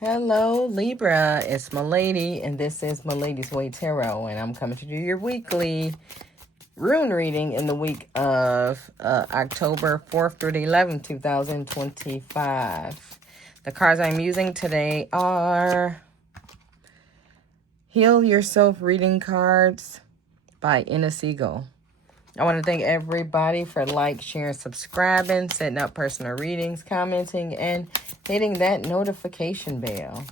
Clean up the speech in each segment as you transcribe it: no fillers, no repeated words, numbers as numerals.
Hello, Libra. It's Milady, and this is Malady's Way Tarot, and I'm coming to do your weekly rune reading in the week of October 4th through the 11th, 2025. The cards I'm using today are Heal Yourself Reading Cards by Inna Siegel. I want to thank everybody for sharing, subscribing, setting up personal readings, commenting, and hitting that notification bell.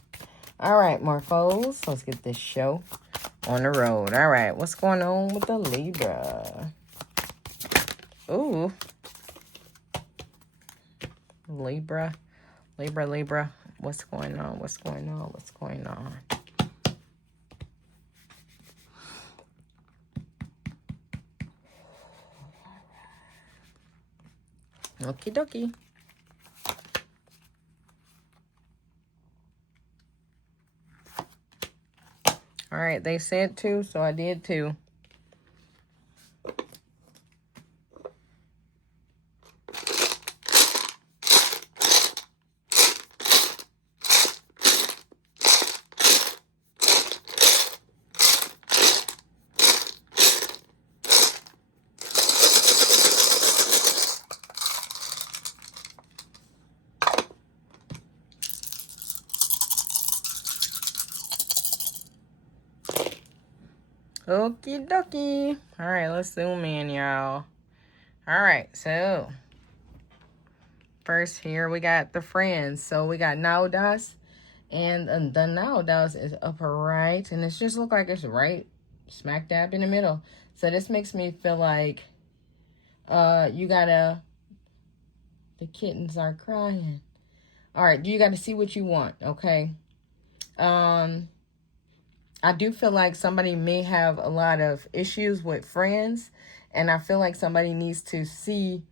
All right, Morphos, let's get this show on the road. All right, what's going on with the Libra? Ooh. Libra. What's going on? What's going on? What's going on? Okie dokie. All right, they said to, so I did too. Okie dokie. All right, let's zoom in, y'all. All right, so first here we got the friends. So we got Naudas, and the Naudas is upper right, and it just look like it's right smack dab in the middle. So this makes me feel like you gotta, the kittens are crying. All right, you gotta see what you want, okay? I do feel like somebody may have a lot of issues with friends, and I feel like somebody needs to see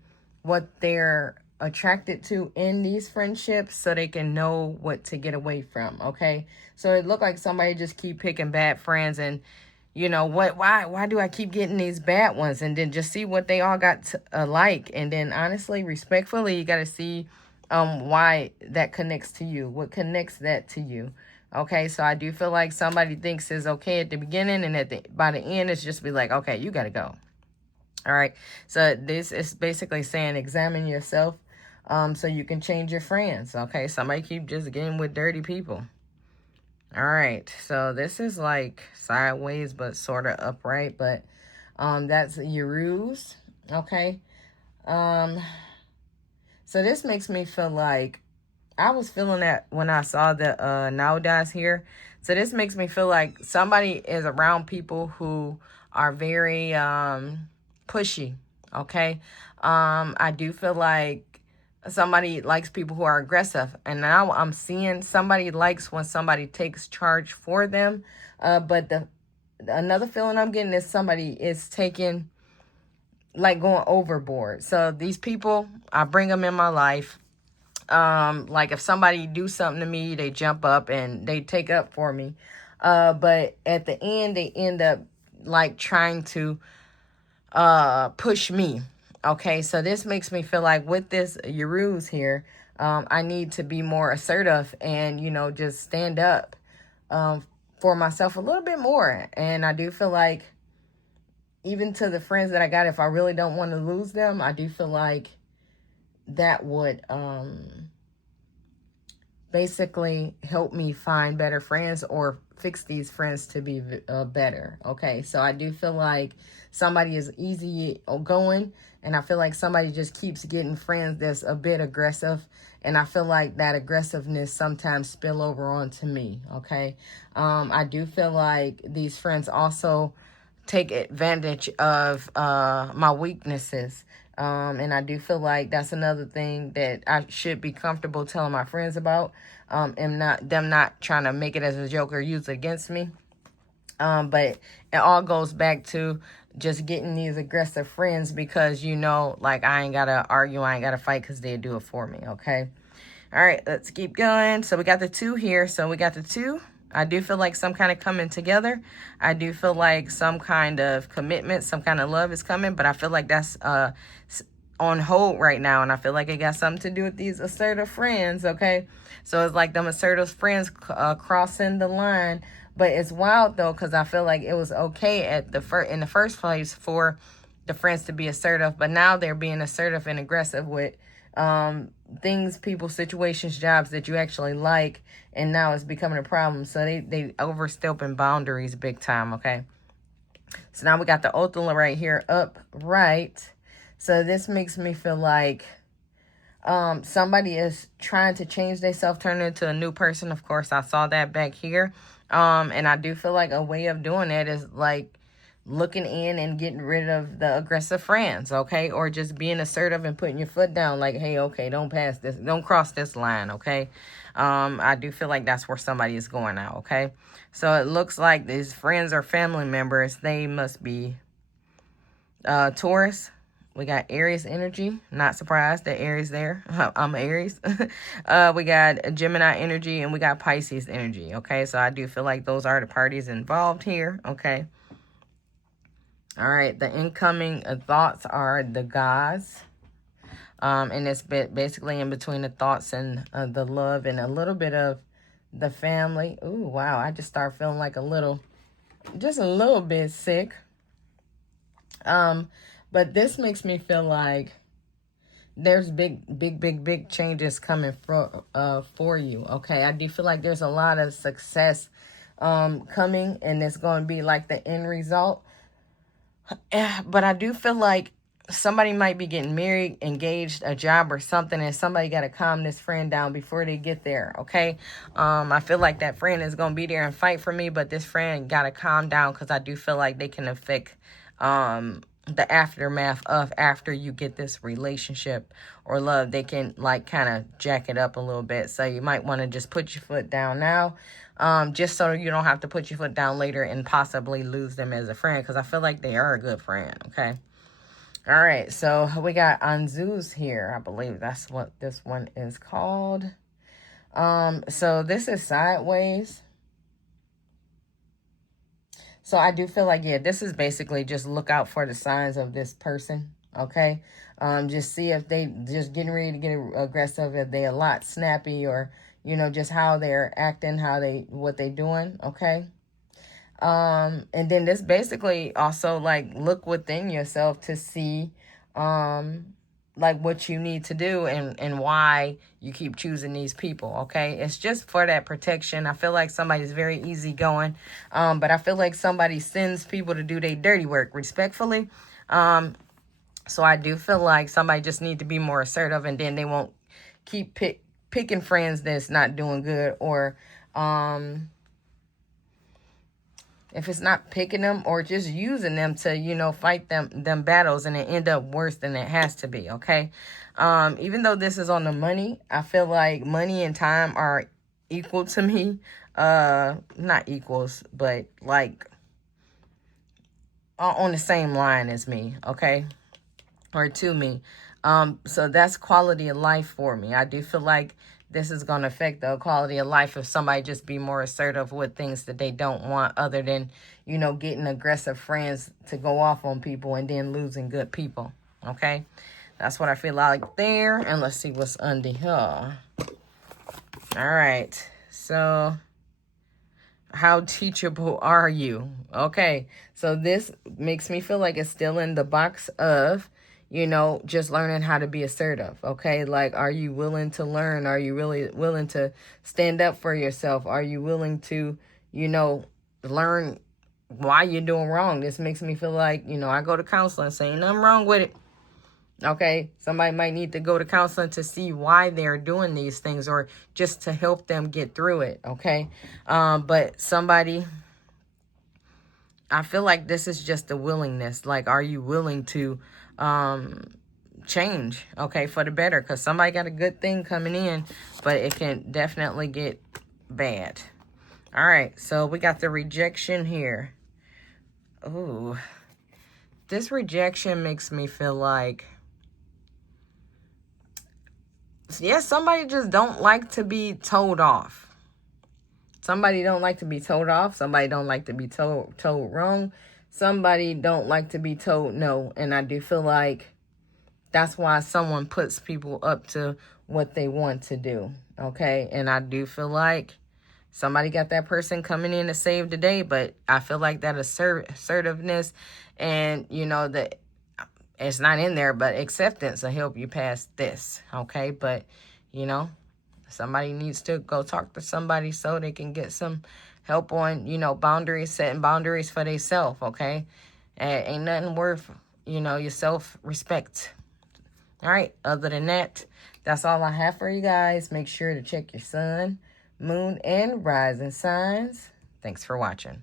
what they're attracted to in these friendships so they can know what to get away from, okay? So it looked like somebody just keep picking bad friends, and you know what, why do I keep getting these bad ones? And then just see what they all got alike, and then honestly, respectfully, you got to see why that connects to you, what connects that to you. Okay, so I do feel like somebody thinks it's okay at the beginning, and by the end, it's just be like, okay, you got to go. All right, so this is basically saying examine yourself so you can change your friends. Okay, somebody keep just getting with dirty people. All right, so this is like sideways, but sort of upright, but that's your ruse. Okay, so this makes me feel like, I was feeling that when I saw the Naudas here. So this makes me feel like somebody is around people who are very pushy, okay? I do feel like somebody likes people who are aggressive. And now I'm seeing somebody likes when somebody takes charge for them. But another feeling I'm getting is somebody is taking, like, going overboard. So these people, I bring them in my life. Like if somebody do something to me, they jump up and they take up for me. But at the end, they end up like trying to push me. Okay, so this makes me feel like with this Uruz here, I need to be more assertive and, you know, just stand up for myself a little bit more. And I do feel like even to the friends that I got, if I really don't want to lose them, I do feel like that would basically help me find better friends or fix these friends to be better. Okay, so I do feel like somebody is easy going, and I feel like somebody just keeps getting friends that's a bit aggressive, and I feel like that aggressiveness sometimes spill over onto me. Okay, I do feel like these friends also take advantage of my weaknesses. And I do feel like that's another thing that I should be comfortable telling my friends about, and them not trying to make it as a joke or use it against me. But it all goes back to just getting these aggressive friends because, you know, like I ain't got to argue, I ain't got to fight because they do it for me, okay? All right, let's keep going. So we got the 2 here. So we got the 2. I do feel like some kind of coming together. I do feel like some kind of commitment, some kind of love is coming, but I feel like that's on hold right now, and I feel like it got something to do with these assertive friends, okay? So it's like them assertive friends crossing the line. But it's wild though, because I feel like it was okay at in the first place for the friends to be assertive, but now they're being assertive and aggressive with things, people, situations, jobs that you actually like, and now it's becoming a problem. So they overstepping boundaries big time, okay? So now we got the Othala right here upright. So this makes me feel like somebody is trying to change themselves, turn into a new person. Of course, I saw that back here. And I do feel like a way of doing that is like looking in and getting rid of the aggressive friends, okay? Or just being assertive and putting your foot down like, hey, okay, don't pass this, don't cross this line, okay? I do feel like that's where somebody is going now, okay? So it looks like these friends or family members, they must be Taurus. We got Aries energy. Not surprised that Aries there. I'm Aries. We got Gemini energy, and we got Pisces energy, okay? So I do feel like those are the parties involved here, okay? All right, the incoming thoughts are the gods. And it's basically in between the thoughts and the love and a little bit of the family. Ooh, wow. I just start feeling like just a little bit sick. But this makes me feel like there's big changes coming for you, okay? I do feel like there's a lot of success coming, and it's going to be like the end result. But I do feel like somebody might be getting married, engaged, a job or something, and somebody got to calm this friend down before they get there, okay? I feel like that friend is going to be there and fight for me, but this friend got to calm down, because I do feel like they can affect the aftermath of after you get this relationship or love. They can like kind of jack it up a little bit. So you might want to just put your foot down now, just so you don't have to put your foot down later and possibly lose them as a friend, because I feel like they are a good friend, okay? All right, so we got Anzus here. I believe that's what this one is called. So this is sideways. So I do feel like, yeah, this is basically just look out for the signs of this person, okay? Just see if they just getting ready to get aggressive, if they a lot snappy, or, you know, just how they're acting, what they doing, okay? And then this basically also, like, look within yourself to see, like, what you need to do and why you keep choosing these people, okay? It's just for that protection. I feel like somebody's very easygoing, but I feel like somebody sends people to do their dirty work respectfully. So I do feel like somebody just need to be more assertive, and then they won't keep picking friends that's not doing good, or if it's not picking them, or just using them to, you know, fight them battles, and it end up worse than it has to be, okay? Even though this is on the money, I feel like money and time are equal to me. Not equals, but like on the same line as me, okay? Or to me. So that's quality of life for me. I do feel like this is going to affect the quality of life if somebody just be more assertive with things that they don't want, other than, you know, getting aggressive friends to go off on people and then losing good people, okay? That's what I feel like there. And let's see what's under here. All right. So how teachable are you? Okay. So this makes me feel like it's still in the box of, you know, just learning how to be assertive, okay? Like, are you willing to learn? Are you really willing to stand up for yourself? Are you willing to, you know, learn why you're doing wrong? This makes me feel like, you know, I go to counseling saying nothing wrong with it, okay? Somebody might need to go to counseling to see why they're doing these things, or just to help them get through it, okay? But somebody, I feel like this is just a willingness. Like, are you willing to change, okay, for the better? Because somebody got a good thing coming in, but it can definitely get bad. All right, so we got the rejection here. Ooh, this rejection makes me feel like, yeah, somebody just don't like to be told off. Somebody don't like to be told off. Somebody don't like to be told wrong. Somebody don't like to be told no. And I do feel like that's why someone puts people up to what they want to do. Okay. And I do feel like somebody got that person coming in to save the day, but I feel like that assertiveness and, you know, that it's not in there, but acceptance will help you past this. Okay. But, you know, somebody needs to go talk to somebody so they can get some help on, you know, boundaries, setting boundaries for themselves. Okay. Ain't nothing worth, you know, your self-respect. All right. Other than that, that's all I have for you guys. Make sure to check your sun, moon, and rising signs. Thanks for watching.